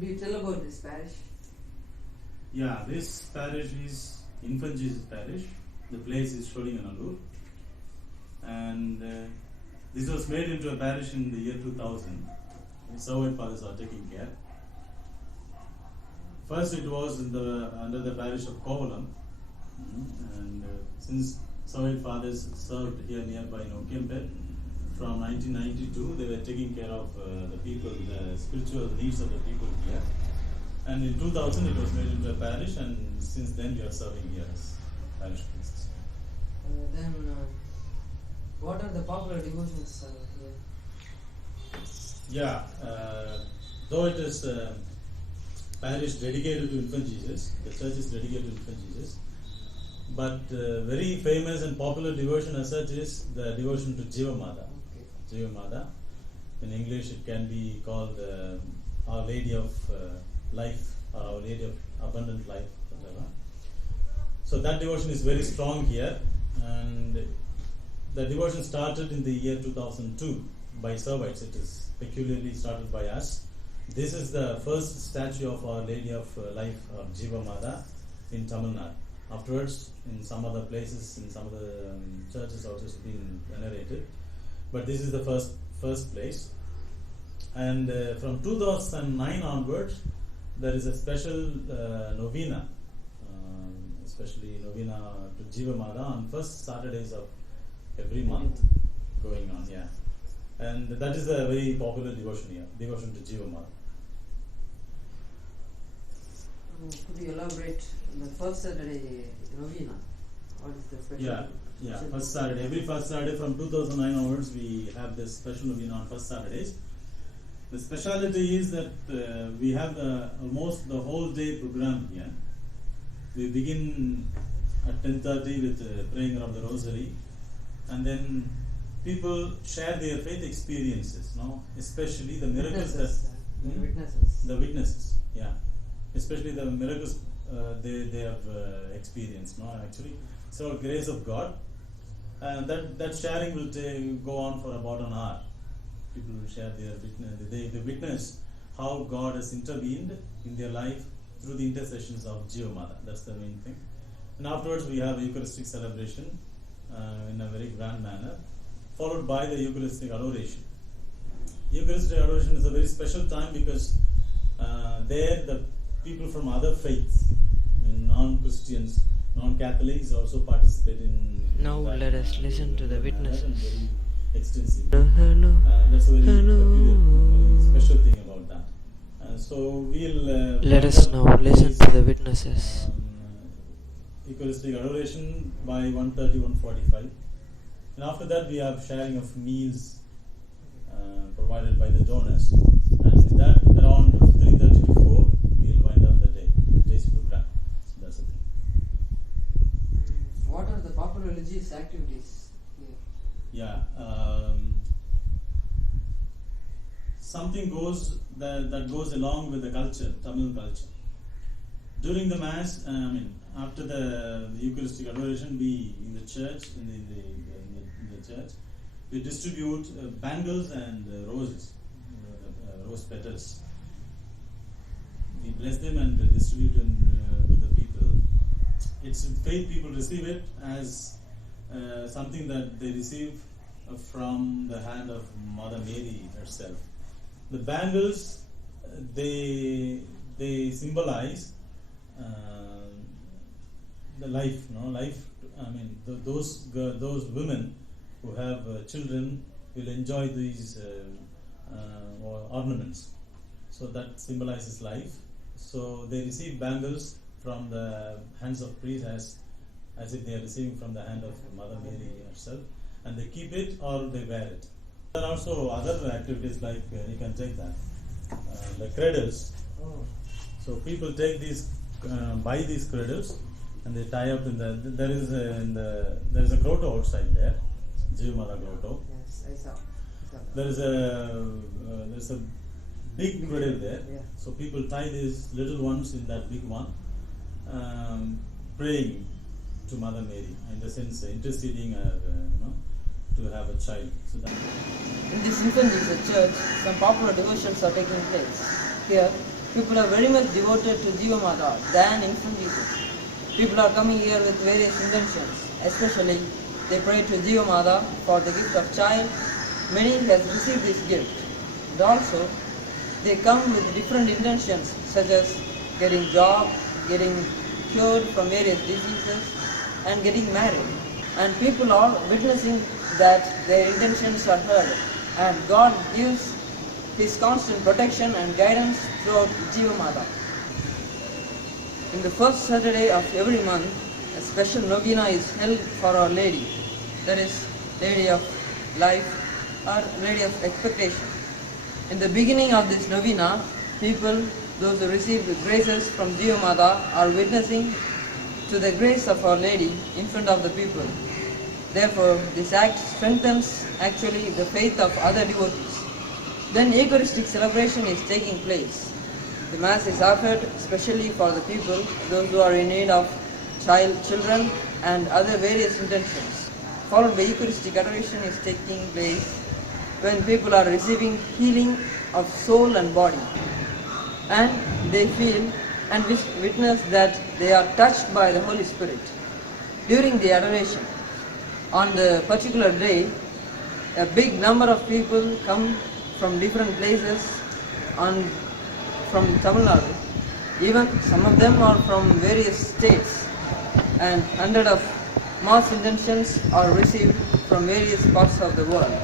Could you tell about this parish? Yeah, this parish is Infant Jesus Parish. The place is Shodinganallur. And this was made into a parish in the year 2000. The Servant Fathers are taking care. First it was under the parish of Kovalam. And since Servant Fathers served here nearby in Okempet, from 1992 they were taking care of the people, the spiritual needs of the people here. And in 2000 it was made into a parish, and since then we are serving here as parish priests. Then, what are the popular devotions here? Yeah, though it is parish dedicated to Infant Jesus, the church is dedicated to Infant Jesus, but very famous and popular devotion as such is the devotion to Jiva Mata. Okay. Jiva Mata. In English it can be called Our Lady of Life, or Our Lady of Abundant Life, whatever. So that devotion is very strong here, and the devotion started in the year 2002 by Servites. It is peculiarly started by us. This is the first statue of Our Lady of Life, or Jiva Mata, in Tamil Nadu. Afterwards, in some other places, in some other churches also it's been venerated, but this is the first place. And from 2009 onwards, there is a special novena, especially novena to Jiva Mata on first Saturdays of every month going on, yeah. And that is a very popular devotion here, devotion to Jiva Mata. Could you elaborate on the first Saturday novena? What is the special? Yeah, first Saturday. Every first Saturday from 2009 onwards, we have this special novena on first Saturdays. The speciality is that we have almost the whole day program here. We begin at 10:30 with praying of the Rosary, and then people share their faith experiences, no? Especially the miracles the witnesses, yeah. Especially the miracles they have experienced, no? Actually, so grace of God, and that sharing will go on for about an hour. People will share their witness. They witness how God has intervened in their life through the intercessions of Jiva Mata. That's the main thing. And afterwards we have Eucharistic celebration in a very grand manner, followed by the Eucharistic adoration. Eucharistic adoration is a very special time because there the people from other faiths, non-Christians, non-Catholics also participate in. Now let us listen to the witnesses. Extensively. Hello. That's a very peculiar, special thing about that. So we'll Let us now listen to the witnesses. Eucharistic adoration by 1:30, 1:45, and after that we have sharing of meals provided by the donors, and with that around 3:30 to 4 we'll wind up the day's program. So that's the thing. What are the popular religious activities here? Yeah, something that goes along with the culture, Tamil culture. During the Mass, after the Eucharistic adoration, we in the church, in the church, we distribute bangles and roses, rose petals. We bless them and distribute them to the people. It's faith people receive it as something that they receive from the hand of Mother Mary herself. The bangles, they symbolize the life, life. Those women who have children will enjoy these ornaments. So that symbolizes life. So they receive bangles from the hands of priests as if they are receiving from the hand of Mother Mary herself, and they keep it or they wear it. There are also other activities like you can take that the cradles. Oh. So people take these, buy these cradles, and they tie up in there is a grotto outside there, Jiva Mata grotto. Yes, I saw. There's a big cradle there. Yeah. So people tie these little ones in that big one, praying to Mother Mary, in the sense interceding to have a child. So that In this Infant Jesus Church, some popular devotions are taking place. Here, people are very much devoted to Jiva Mata than infant Jesus. People are coming here with various intentions, especially they pray to Jiva Mata for the gift of child. Many has received this gift, but also they come with different intentions such as getting job, getting cured from various diseases and getting married. And people are witnessing that their intentions are heard and God gives His constant protection and guidance throughout Jiva Mata. In the first Saturday of every month, a special novena is held for Our Lady, that is, Lady of Life or Lady of Expectation. In the beginning of this novena, people, those who receive the graces from Jiva Mata, are witnessing to the grace of Our Lady in front of the people. Therefore, this act strengthens actually the faith of other devotees. Then Eucharistic celebration is taking place. The Mass is offered especially for the people, those who are in need of children and other various intentions. Followed by Eucharistic adoration is taking place when people are receiving healing of soul and body. And they feel and witness that they are touched by the Holy Spirit. During the adoration, on the particular day, a big number of people come from different places from Tamil Nadu. Even some of them are from various states, and hundreds of mass intentions are received from various parts of the world.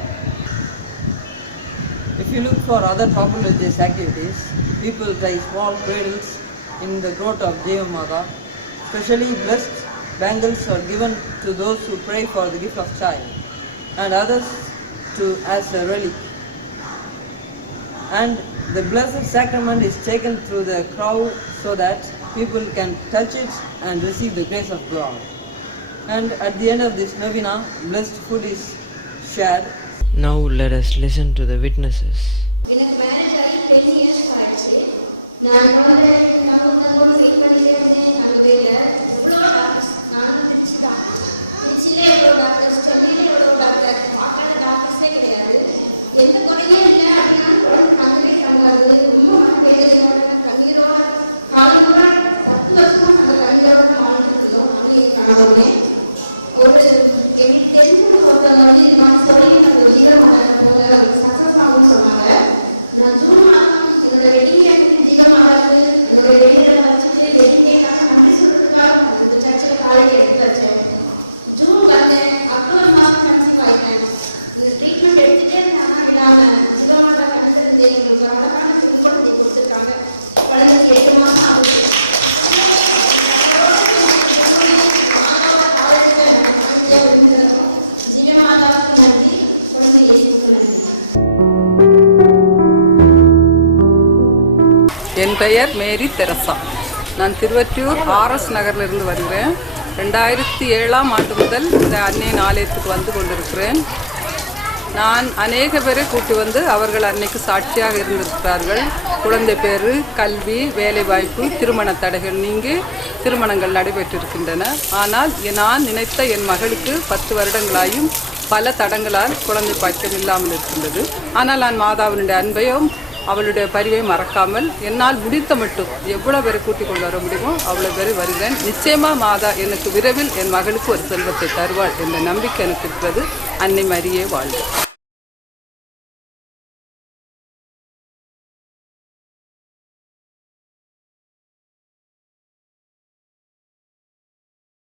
If you look for other top religious activities, people tie small cradles in the throat of Jiva Mata. Especially blessed bangles are given to those who pray for the gift of child, and others as a relic. And the Blessed Sacrament is taken through the crowd so that people can touch it and receive the grace of God. And at the end of this novena, blessed food is shared. Now let us listen to the witnesses. எனக்கு marriage ஆகி 10 years ஆயிடுச்சு. நான் குழந்தை நம்புறதும் wait பண்ணிட்டே இருந்தேன். நம்பவே இல்லை. எவ்வளோ டாக்டர்ஸ், நானும் திருச்சி தான். திருச்சியிலே எவ்வளோ டாக்டர்ஸ், சென்னையிலே எவ்வளோ டாக்டர், பார்க்காத டாக்டர்ஸே கிடையாது. எந்த குறையே இல்லை அப்படின்னா குழந்தை நம்பவே ரொம்ப மனவேதனையோட கண்ணீரோட காலங்களா 10 வருஷமா அந்த கண்ணீரோட வாழ்ந்துட்டு இருந்தோம். நானும் கணவருமே ஒரு எங்களுக்கு தெரிஞ்சவங்க ஒருத்தவங்க வந்து இந்த மாதிரி சொல்லி எனக்கு ஜீவன் மாதாட்ட போங்க சக்ஸஸ் ஆகும்னு சொன்னாங்க. நான் ஜூன் மாதம் என்னோட வெட்டிங் டே ஜீவன் மாதாவுக்கு என்னோட வேலைகளை வச்சுட்டு வெட்டிங் டேக்காக நன்றி சொல்றதுக்காக இந்த சர்ச்சில் காலேஜ் எடுத்து வச்சேன். ஜூன் வந்தேன், அக்டோபர் மாதம் கன்சீவ் ஆகிட்டேன். இந்த ட்ரீட்மெண்ட் எடுத்துகிட்டே இருக்காங்க விடாம ஜீவன் மாதா கண்டிருந்து எங்களுக்கு ஒரு அழகான பெண் குழந்தையை கொடுத்துருக்காங்க. குழந்தைக்கு 7 மாதம் ஆகுது. ஜீவமாதாவுக்கு நன்றி, குழந்தை இயேசுவுக்கு நன்றி. என் பெயர் மேரி தெரசா. நான் திருவற்றியூர் ஆர்எஸ் நகரிலிருந்து வருகிறேன். 2007ஆம் ஆண்டு முதல் இந்த அன்னையின் ஆலயத்துக்கு வந்து கொண்டிருக்கிறேன். நான் அநேக பேரை கூட்டி வந்து அவர்கள் அன்னைக்கு சாட்சியாக இருந்திருக்கிறார்கள். குழந்தை பேரு, கல்வி, வேலைவாய்ப்பு, திருமண தடைகள் நீங்கி திருமணங்கள் நடைபெற்றிருக்கின்றன. ஆனால் நான் நினைத்த என் மகளுக்கு 10 வருடங்களாயும் பல தடங்களால் குழந்தை பாக்கியம் இல்லாமல் இருக்கின்றது. ஆனால் நான் மாதாவினுடைய அன்பையும் அவளுடைய பரிவை மறக்காமல் என்னால் முடித்த மட்டும் எவ்வளோ பேரை கூட்டிக் கொண்டு வர முடியுமோ அவ்வளோ பேரை வருகிறேன். நிச்சயமாக மாதா எனக்கு விரைவில் என் மகளுக்கு ஒரு செல்வத்தை தருவாள் என்ற நம்பிக்கை எனக்கு இருக்கிறது. அன்னை மரியே வாழ்க.